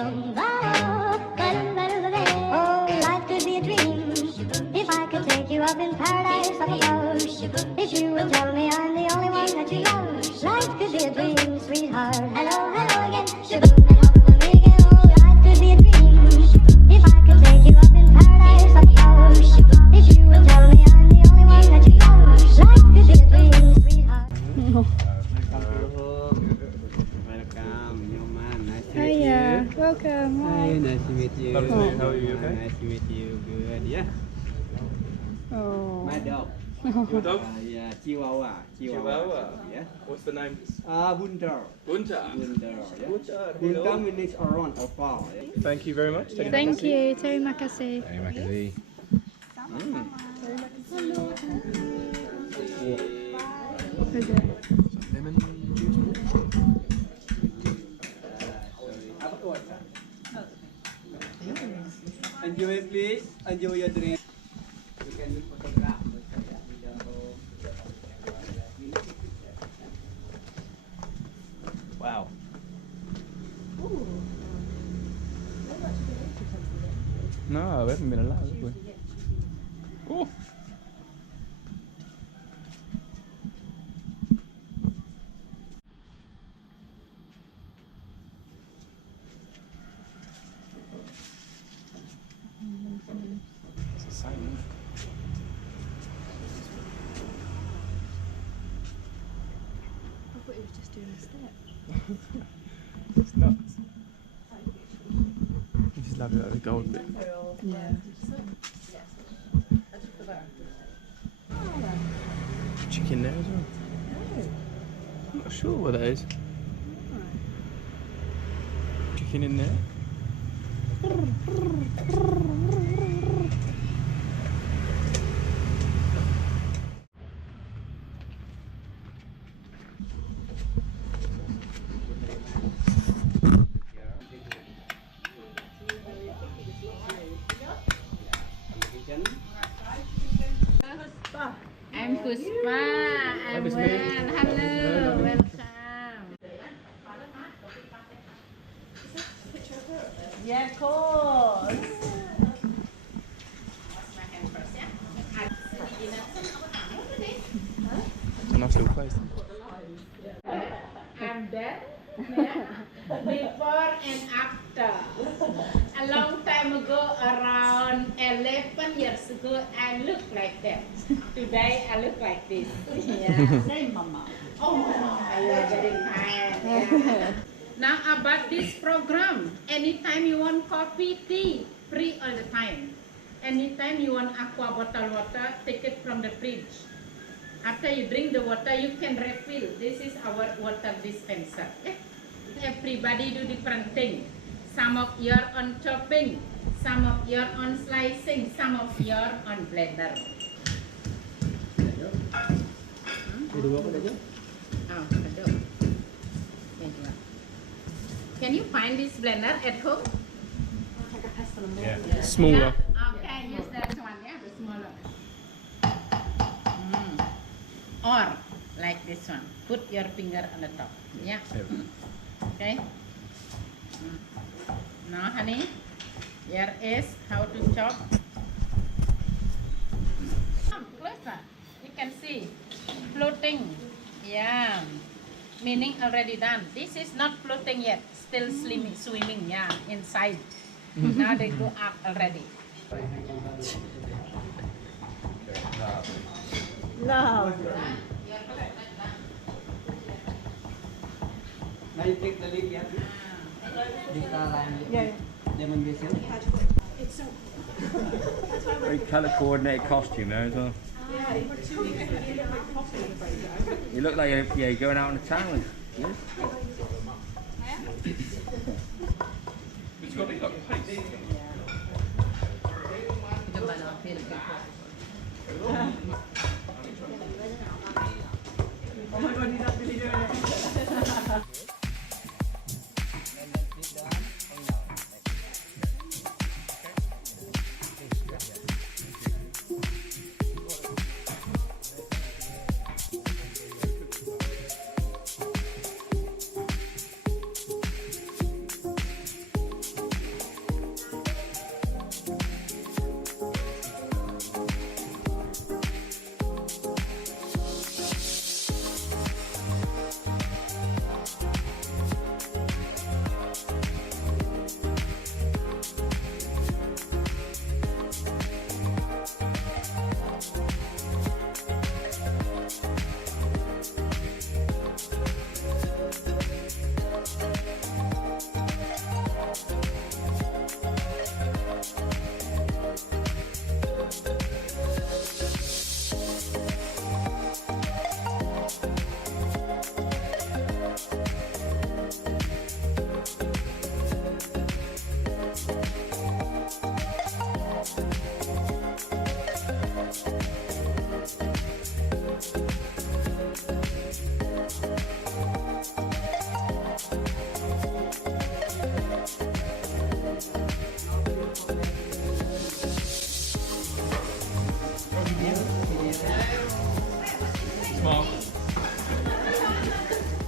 Oh, life could be a dream if I could take you up in paradise up above. If you would tell me I'm the only one that you love, life could be a dream, sweetheart. Hello, hello again. Shaboom, hello, me again. Oh, life could be a dream if I could take you up in paradise up above. If you would tell me I'm the only one that you love, life could be a dream, sweetheart. Welcome, young man. Nice to meet Hiya, you. welcome. Hi, Hi. nice to meet you. Lovely to meet you. How are you, okay? Nice to meet you. Good. Yeah. Oh. My dog. Your dog? Yeah, Chihuahua. Chihuahua. Yeah. What's the name? Bunter. Bunta. Bunter. Yeah. Bunta. Bunter means around or far. Yeah. Thank you very much. Thank you, terima kasih. Terima kasih. What is it? Lemon juice. Enjoy, please. Enjoy your drink. You can photograph. Wow. No, we haven't been allowed, have we? Oh. It's the same. I thought he was just doing a step. It's nuts. You just love it like the gold bit. Yeah. Chicken there as well. I'm not sure what that is. Chicken in there. I'm Puspa. I'm Miss Wen. May. Hello, welcome. Yeah, of course. It's a nice little place. I'm there. Before and after. A long time ago, around 11 years ago, I look like that. Today, I look like this. Yeah. Say, Mama. Oh, you are very kind. Yeah. Now about this program, anytime you want coffee, tea, free all the time. Anytime you want aqua bottle water, take it from the fridge. After you drink the water, you can refill. This is our water dispenser. Okay? Everybody do different thing. Some of you are on chopping, some of you are on slicing, some of you are on blender. Oh, aduh. Can you find this blender at home? Yeah. Smaller. Okay, use that one, yeah, the smaller. Or like this one, put your finger on the top, yeah. Okay. Now, honey, here is how to chop. Closer, you can see floating. Yeah, meaning already done. This is not floating yet, still swimming. Yeah, inside. Now they go up already. No. Now you take the lid, yeah? Yeah. Lemon basil. Very colour coordinated costume there as well. You look like you're going out on the town. Yeah? It's got to be like paste. Oh my god, he's actually doing it.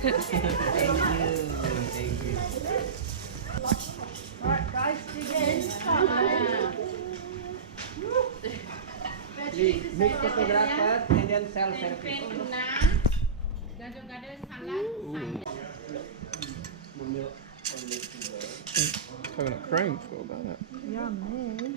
Thank you. Alright, guys, dig in. Please, meet photographers and then self-selfie. Tuna. Gado-gado salad. Coconut cream, forgot about that. Yummy.